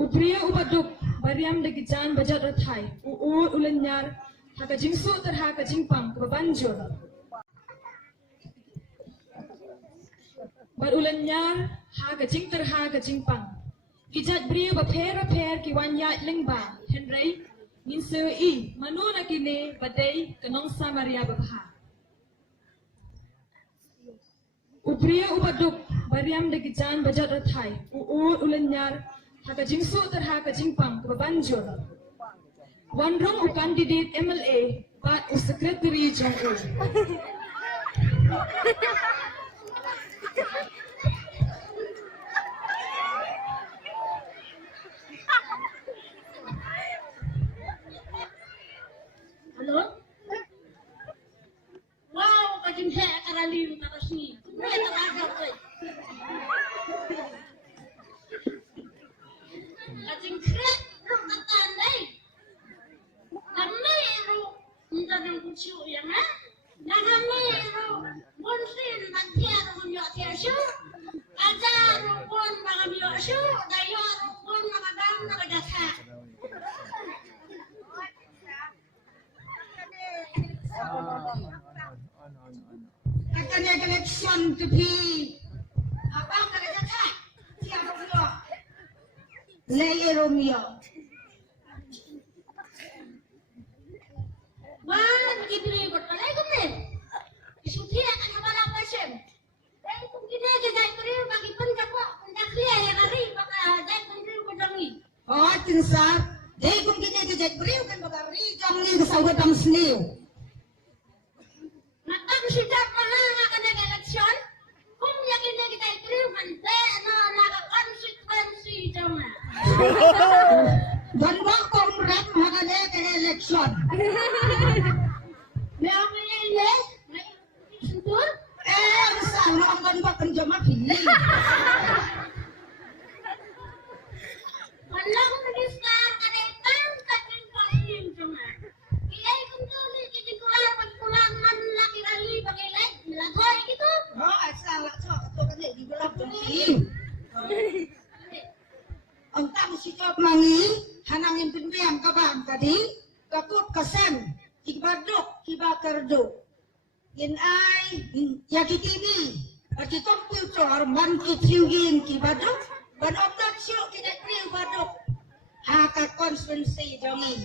Upria ubaduk bariam degijan bajat rathai ulanyar haka jingsu terha ka jingpang kebanjur bar ulanyar haka jing terha ka jingpang gijat bria ba kiwan ya lingba henry min i manuna kini badai kanong samaria babha Upria ubaduk bariam degijan bajat rathai ulanyar haka jingsu terha ka jingpang kebanjur Wanrong u candidate MLA but u secretary jong Halo? Wow, kajing he karalim tarasni. Gue teraga gue. Kajing kret katan dai. Kami ru ndan yang kucu ya mah. Dan kami ru bonsin batia ru yo tiasu. Aja ru bon bagam yo su, dayo ru bon magadam nagajasa. Katanya election to be abang kerja tak siapa Romeo Leye Romeo wan kini berkalai kemen isuti akan habar apa sem dan mungkin aja jai kurir bagi penjaga penjakria yang hari bakal jai kurir kudangi oh tinsar jai mungkin aja jai kurir kan bakal ri jangi kesawat am seniu Matang sudah menang akan election, kung yakin na kita ipiriman, na naka-konsekuensi jama. Dan bang komrad akan election. May ang ngayon may suntur? Sama ang ganda kang jama pilih. Wala kong nag-istar, kadetang kating pasim jama. Iyay kung tuloy, kitikulang pagkulang man laki rali pag-elect, nilagoy gitu. Oh, asal so ato kasi di belak dong. Ang tamo si Job mangi hanangin pindiam kabang tadi kakut kasem kibadok kibakardo. Yin ay yakitini at computer man kitriugin kibadok ban optat siyo kinakriu badok haka konstituensi dongi.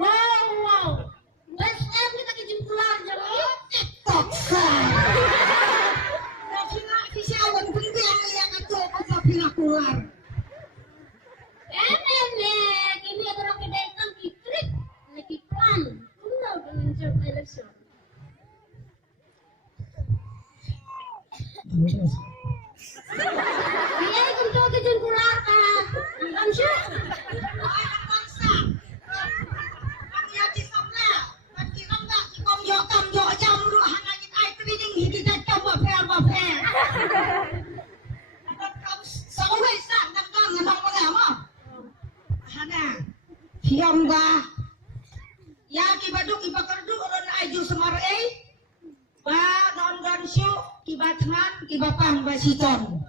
Wow. Let's end kita kejimpulan jadi TikTok. Tapi nak siawan penting yang itu apa pina keluar. Kini orang kedaikan kitrik, lagi plan, guna dengan job election. Dia itu kejimpulan kan sih? Siang ba? Ya kibaduk kibakardu ulun aju semar ba non gansyu kibatman kibapang basiton.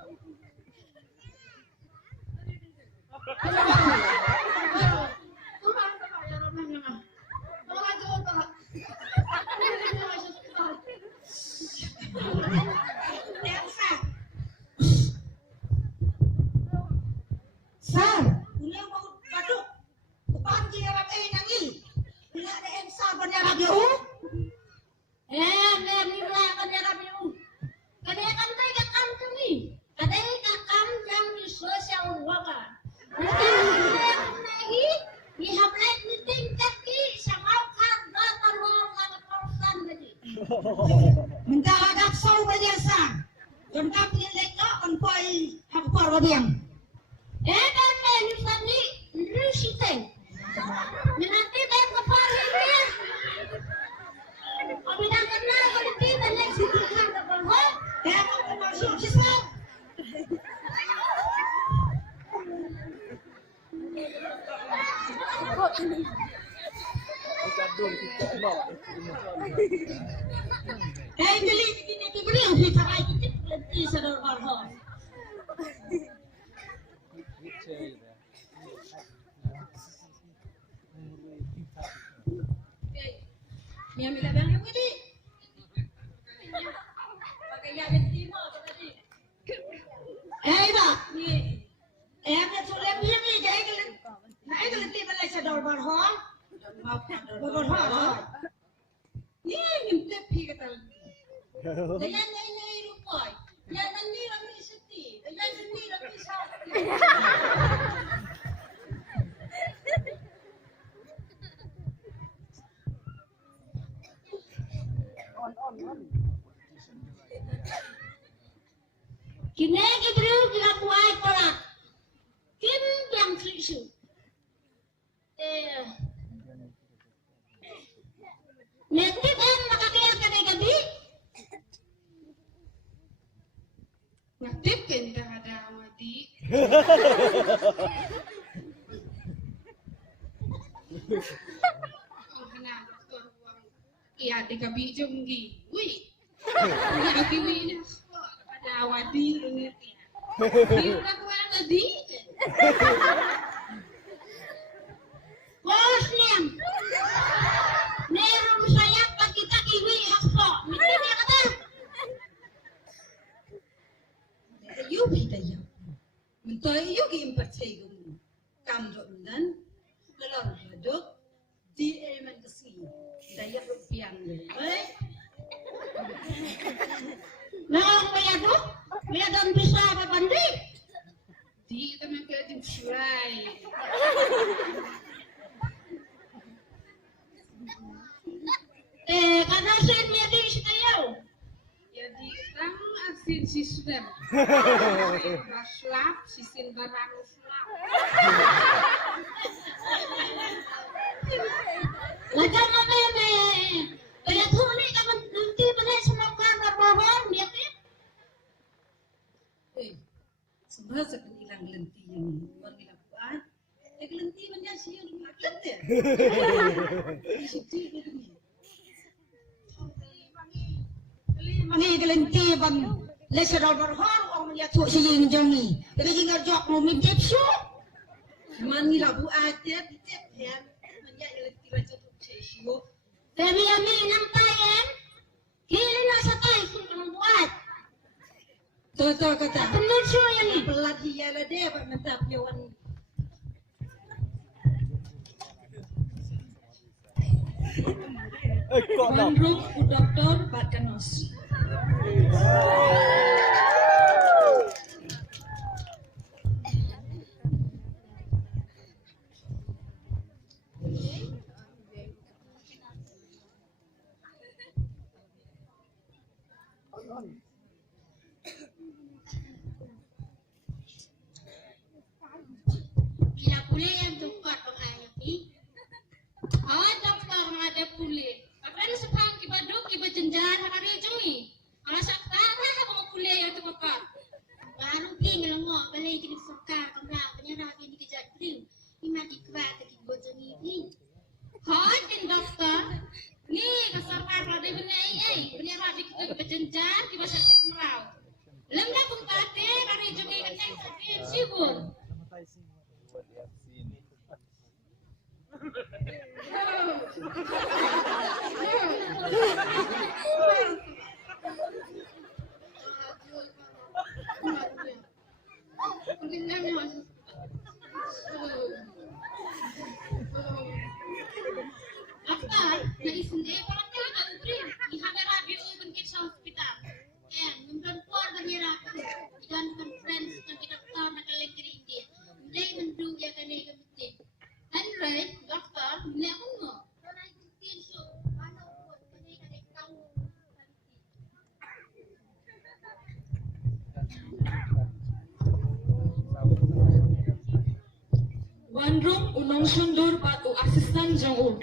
Minta agak sau biasa. Jangkap ni lekak konpoi hapor wadiam. Dan nyusani rusiteng. Nanti ben kapal ini. Abidang kena kalau tidak lagi kan kapal ho. Ya masuk sisa. Jadi begini beliau kita lagi kita sadar bahwa Mia mila bang yang ini. Pakai yang timur tadi. Ba, ni. Em là số em biết đi cái nãy cái tin lại sẽ đòi bọt hó bọt hó rồi nhìn tiếp phi cái tao đấy này đúng rồi nhà nó đi là mình sẽ tỉ đấy nhà nó đi là mình sao kini kita kita buat pola kim yang krisu nanti kan makakaya kadai gabi Naktip kenta ada awadi. Oh hana tuan iya di gabi jonggi. Wih. Iya gabi ini ada awadi ngerti. Di udah mana di? bos niam nerum saya pagi tak kiwi hakso mesti dia kata Ayu bida ya. Mentoy yu ki impercay gum. Kamro dan kelor dok di eman kesi. Daya rupiah le. nah kaya don bisa apa bandi Di teman ke di surai. karena saya di setayo Jadi rang asin si sudah. Raslap sisin barang slap. Wajar mana ni? Kaya tu ni kaman nanti mana semua kan berbohong dia ni. Semua sekan hilang lenti yang orang hilang buat. Yang lenti mana sih yang makan dia? Di situ dia ni. Ni kelenti bang. Lesa dal berhor orang dia tu si yang jangi. Dia jingar jok mau minta su. Man ni lagu aja di tep ya. Manja lenti baca tu sesio. Tapi ami nampai kan? Kiri nak satai pun buat. Toto kata. Benar su yang ni. Pelat dia lah dia pak mentap yawan. One room u Dr. Batanos. Bila pulih yang tempat pengayat ni. Doktor ada pulih. Apa ni sepang kibaduk kibajenjan hari jumi. Kalau sakta lah apa pulih yang tempat. Baru king lengok balik kini suka kamera penyerah ini kejat krim. Ini mati kuat lagi bojoni ni. Din doktor. Ni kasarkan rada benai penyerah di kita kibajenjan kibasa merau. Lemlah kumpate hari jumi kencang sakit sibur. Doktor, dari sendiri kalau tidak beri, ihak rabi ubin kita hospital. Memberi keluar bernyerah, dan conference dengan doktor nak lagi ini. Mulai mendung ya kan ini kemudian. Henry, doktor, ni apa mo? Orang itu so, mana pun kini kena kamu. One room unong sundur batu asistan jangul.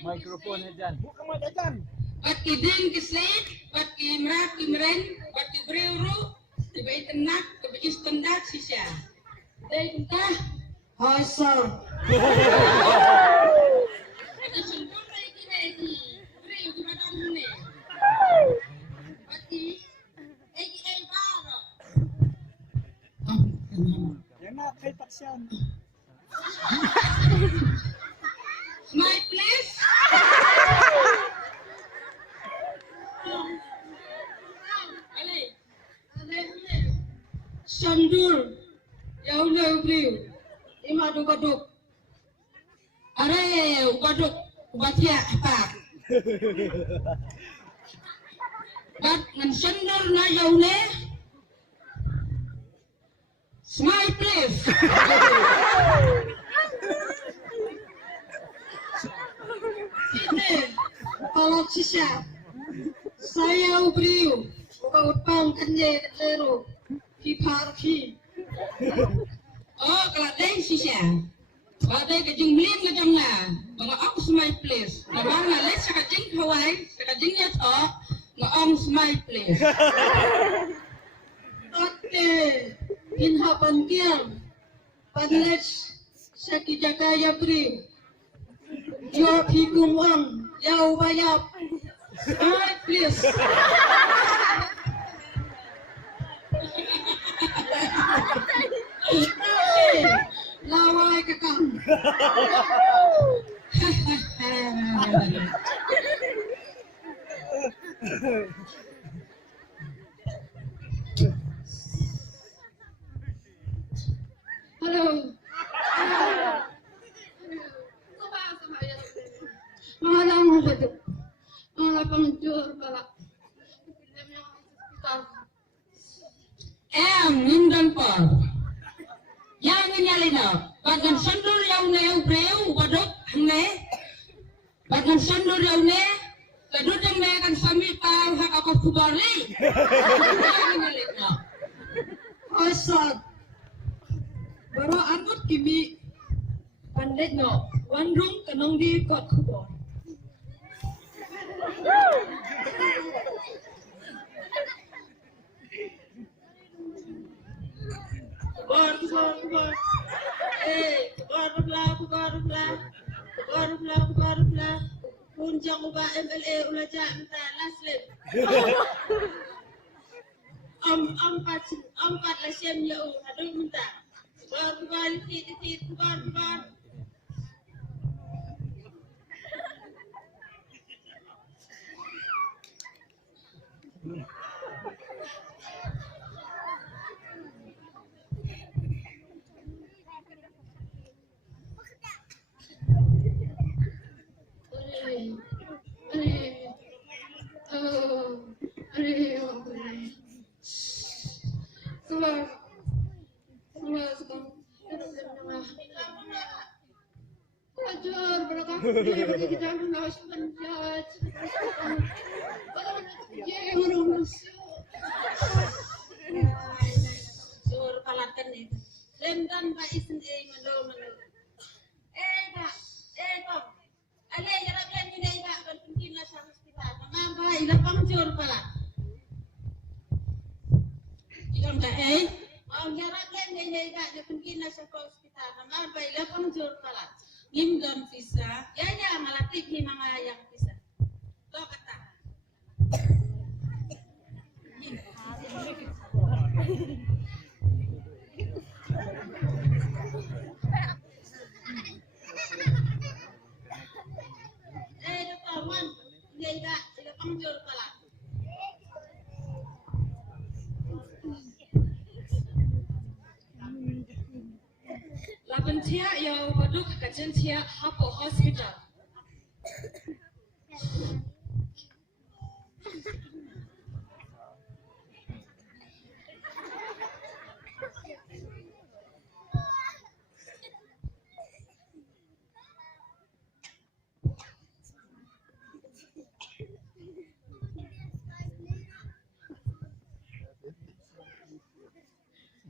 Microphone ajan. Bat kidin kisik, bat kimrat kimren, bat kibreu tiba itenak, tiba istandat sisya. Dai kunta, Hi sir. Ada sungguh baik ini. Beri uji badan ini. Bagi, baro. Smile please. Ale, Sandul, yaudah beliau. Ima duk. Are ubaduk ubatia apa? Bat ngan sandul na yaune. Smile please. Ini kalau sisa saya beliau bukan utang kanye teru ki. Oh kalau dai sisa. Badai kajing blin na jang na. Mga ang smile please. Nabar na let sa kajing Hawaii, sa kajing yato, nga ang smile please. Okay. Inhapan kiyang. Panlet sa kijakaya bri. Yo hikum ang yaw bayap. Smile please. Okay. Laway ka kang. Halo. Malam mo ba ito? Mga pangjur pala. Mindan po. Yang nyalina, bagan sandul yang ne breu badok ne. Bagan sandul yang ne, kadut yang ne kan sami tahu hak apa kubali. Yang nyalina. Asad. Baru angkut kimi pandai no. Wan room kanong di kot kubor. Kubar. Kubar. Punjang ubah MLA ulaja minta laslim. Empat lasem ya aduh minta. Kubar, titit, kubar. Ajar belakang dia kita harus menjat. Yang rumus. Sur palatan itu. Lemdan ba isin mando. Pak. Ale jarang lem ni ba kan penting lah sa hospital. Mama ba ilapang sur pala. Ikan ba Ang jarang lem ni ba kan penting lah sa hospital. Mama ba ilapang sur pala. Ngimdon visa, ya malatip ni mga yang visa. To kata. Doktor man, tidak pangjur pala. Lapan tia yang baduk kajian tia hapo hospital.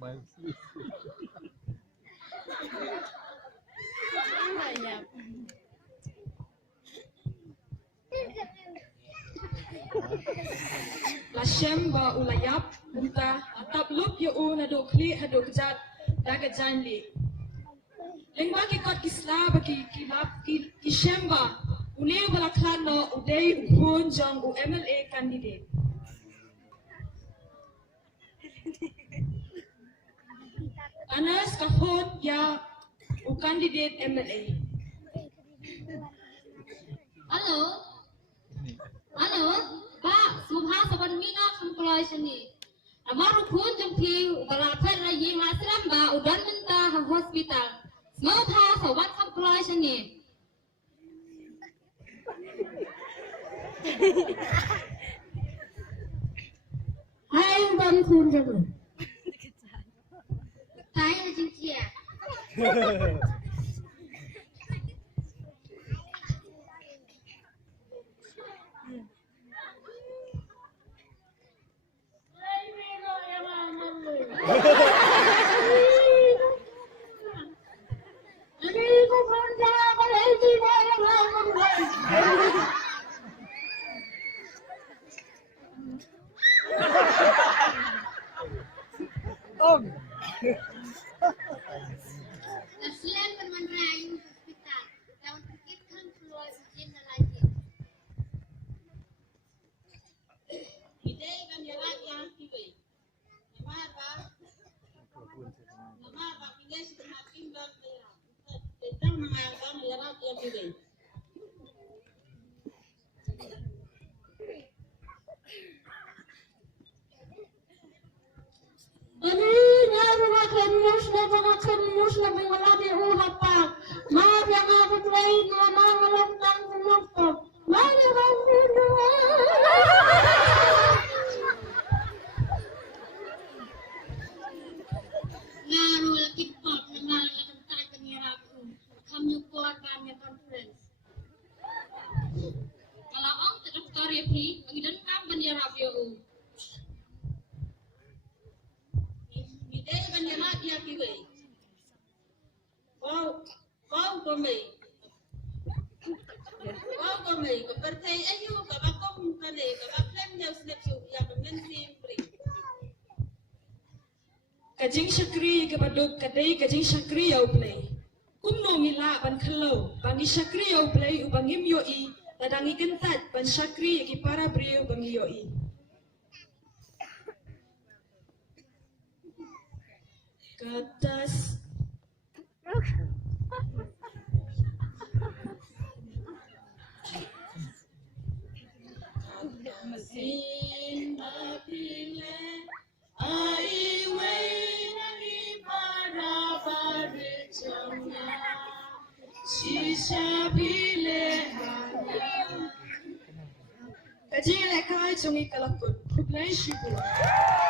Smile please. Lashem ba ulayap unta atap lup yo na do kli hado kejat dagat janli. Lengba ki kot kisla ba ki shemba ule balaklan no uday ukun jang u MLA candidate. Anas kahot ya u candidate MLA. Halo. Halo. Pak, subha saban mina kamploi sini. Amaru pun jengki balapan lagi masram ba udan menta hospital. Semua tha sawan kamploi sini. Hai udan kun jago. Saya jengki ya. Nasilan Permanrayu Hospital. Tahun terkait kan keluar ujian dan lagi. Ide kan ya yang tiba. Nama apa pilih hakim dan tentang mengangkat jarak yang tiba. Ini ngaru makan mus na bingolati uhapak. Maaf yang aku train mama ngelantang kumuktok. Mari kamu Ngaru lagi pop nama lagi tentang penyerapu. Kamu kuat kami conference. Kalau om terdaftar ya pi, mengidan kam penyerapu ya Ide kan ya yang tiba. Kau kami. Kepercaya ayu kabakom kane kabaklan yang snap yang mengensi pri. Kajing syakri kepaduk kadai kajing syakri yau play. Kumno mila ban khalau bangi syakri yau play ubangim yoi tadangi gentat ban syakri yaki para brio bangi yoi. Katas Mesin apile ai wei nani para baricona shisha bile kajing lekai chungi kalakut kuplay shibula.